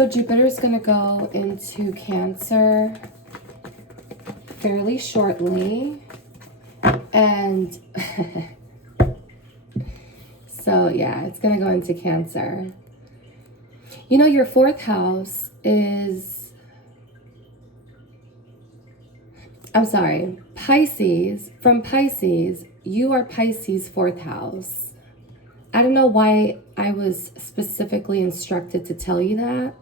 So Jupiter is going to go into Cancer fairly shortly. And so, yeah, it's going to go into Cancer. You know, your fourth house is, I'm sorry, Pisces. From Pisces, you are Pisces' fourth house. I don't know why I was specifically instructed to tell you that.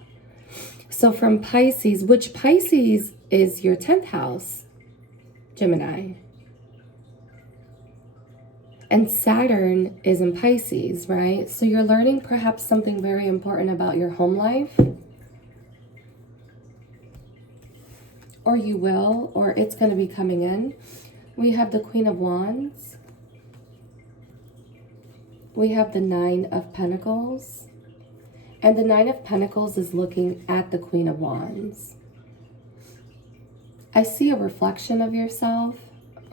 So from Pisces, which Pisces is your 10th house, Gemini. And Saturn is in Pisces, right? So you're learning perhaps something very important about your home life. Or you will, or it's going to be coming in. We have the Queen of Wands. We have the Nine of Pentacles. And the Nine of Pentacles is looking at the Queen of Wands. I see a reflection of yourself,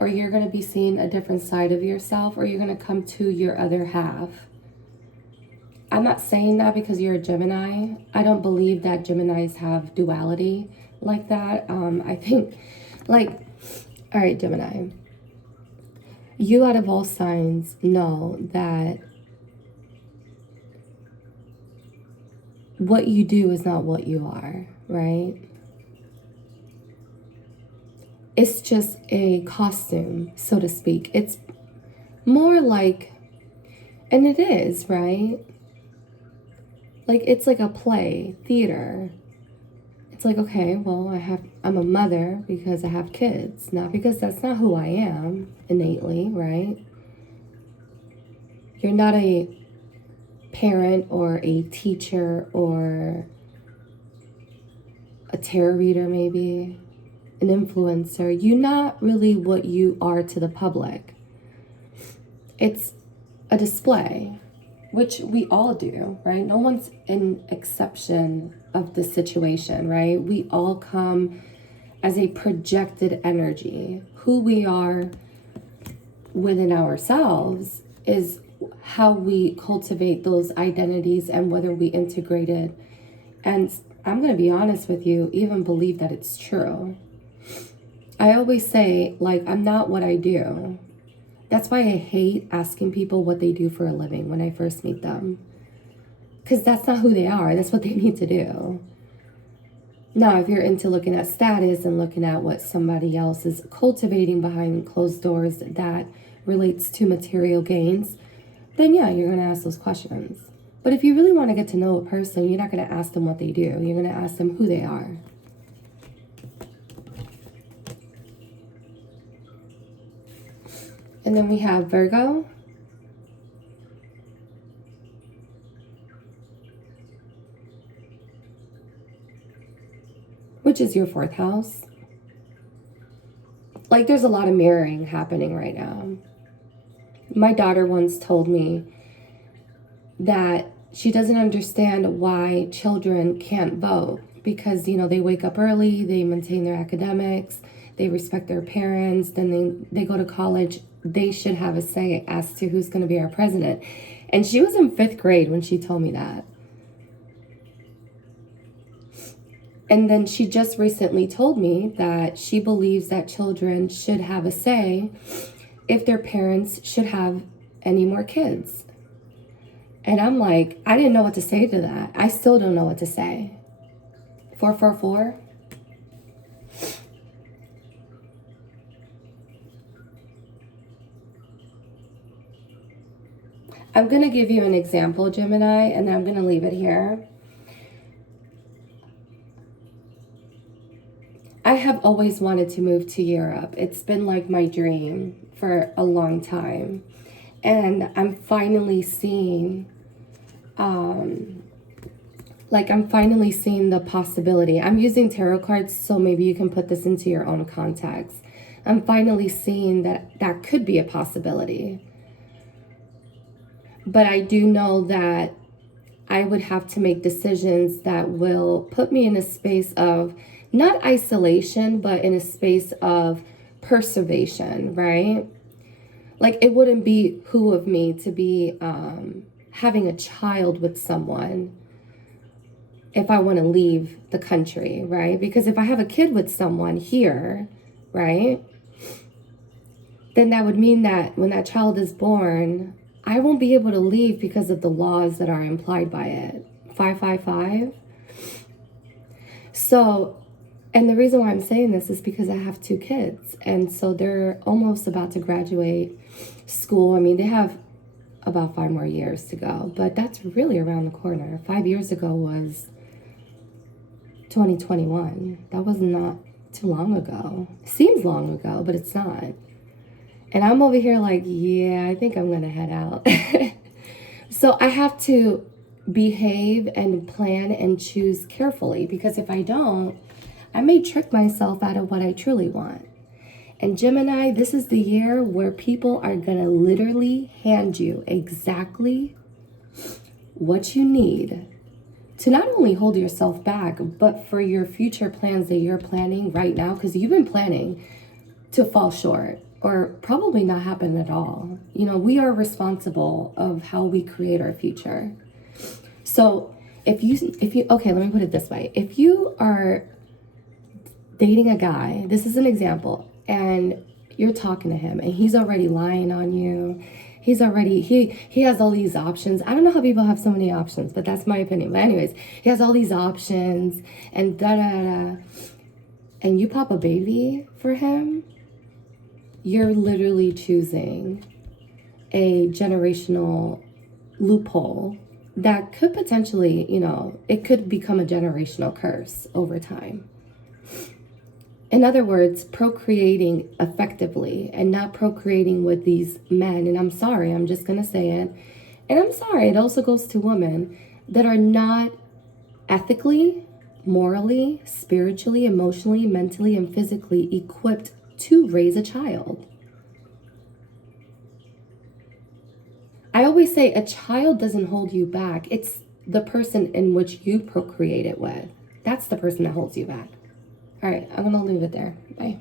or you're going to be seeing a different side of yourself, or you're going to come to your other half. I'm not saying that because you're a Gemini. I don't believe that Geminis have duality like that. I think, like, all right, Gemini, you out of all signs know that what you do is not what you are, right? It's just a costume, so to speak. It's more like, and it is, right? Like, it's like a play, theater. It's like, okay, well, I'm a mother because I have kids, not because that's not who I am innately, right? You're not a parent or a teacher or a tarot reader, maybe an influencer. You're not really what you are to the public. It's a display, which we all do, right? No one's an exception of the situation, right? We all come as a projected energy. Who we are within ourselves is how we cultivate those identities and whether we integrate it. And I'm going to be honest with you, even believe that it's true. I always say, like, I'm not what I do. That's why I hate asking people what they do for a living when I first meet them. Because that's not who they are. That's what they need to do. Now, if you're into looking at status and looking at what somebody else is cultivating behind closed doors that relates to material gains, then yeah, you're going to ask those questions. But if you really want to get to know a person, you're not going to ask them what they do. You're going to ask them who they are. And then we have Virgo. Which is your fourth house. Like, there's a lot of mirroring happening right now. My daughter once told me that she doesn't understand why children can't vote because, you know, they wake up early, they maintain their academics, they respect their parents, then they go to college. They should have a say as to who's going to be our president. And she was in 5th grade when she told me that. And then she just recently told me that she believes that children should have a say if their parents should have any more kids. And I'm like, I didn't know what to say to that. I still don't know what to say. 444. I'm going to give you an example, Gemini, and I'm going to leave it here. I have always wanted to move to Europe. It's been like my dream for a long time. And I'm finally seeing, I'm finally seeing the possibility. I'm using tarot cards, so maybe you can put this into your own context. I'm finally seeing that that could be a possibility. But I do know that I would have to make decisions that will put me in a space of not isolation, but in a space of preservation, right? Like, it wouldn't be who of me to be having a child with someone if I want to leave the country, right? Because if I have a kid with someone here, right, then that would mean that when that child is born, I won't be able to leave because of the laws that are implied by it. 555. So, and the reason why I'm saying this is because I have 2 kids. And so they're almost about to graduate school. I mean, they have about 5 more years to go, but that's really around the corner. 5 years ago was 2021. That was not too long ago. It seems long ago, but it's not. And I'm over here like, yeah, I think I'm going to head out. So I have to behave and plan and choose carefully, because if I don't, I may trick myself out of what I truly want. And Gemini, this is the year where people are going to literally hand you exactly what you need to not only hold yourself back, but for your future plans that you're planning right now, because you've been planning to fall short or probably not happen at all. You know, we are responsible of how we create our future. So if you, okay, let me put it this way. If you are dating a guy, this is an example, and you're talking to him and he's already lying on you. He's already, he has all these options. I don't know how people have so many options, but that's my opinion. But anyways, he has all these options and da-da-da. And you pop a baby for him, you're literally choosing a generational loophole that could potentially, you know, it could become a generational curse over time. In other words, procreating effectively and not procreating with these men. And I'm sorry, I'm just going to say it. And I'm sorry, it also goes to women that are not ethically, morally, spiritually, emotionally, mentally, and physically equipped to raise a child. I always say a child doesn't hold you back. It's the person in which you procreate it with. That's the person that holds you back. All right, I'm going to leave it there. Bye.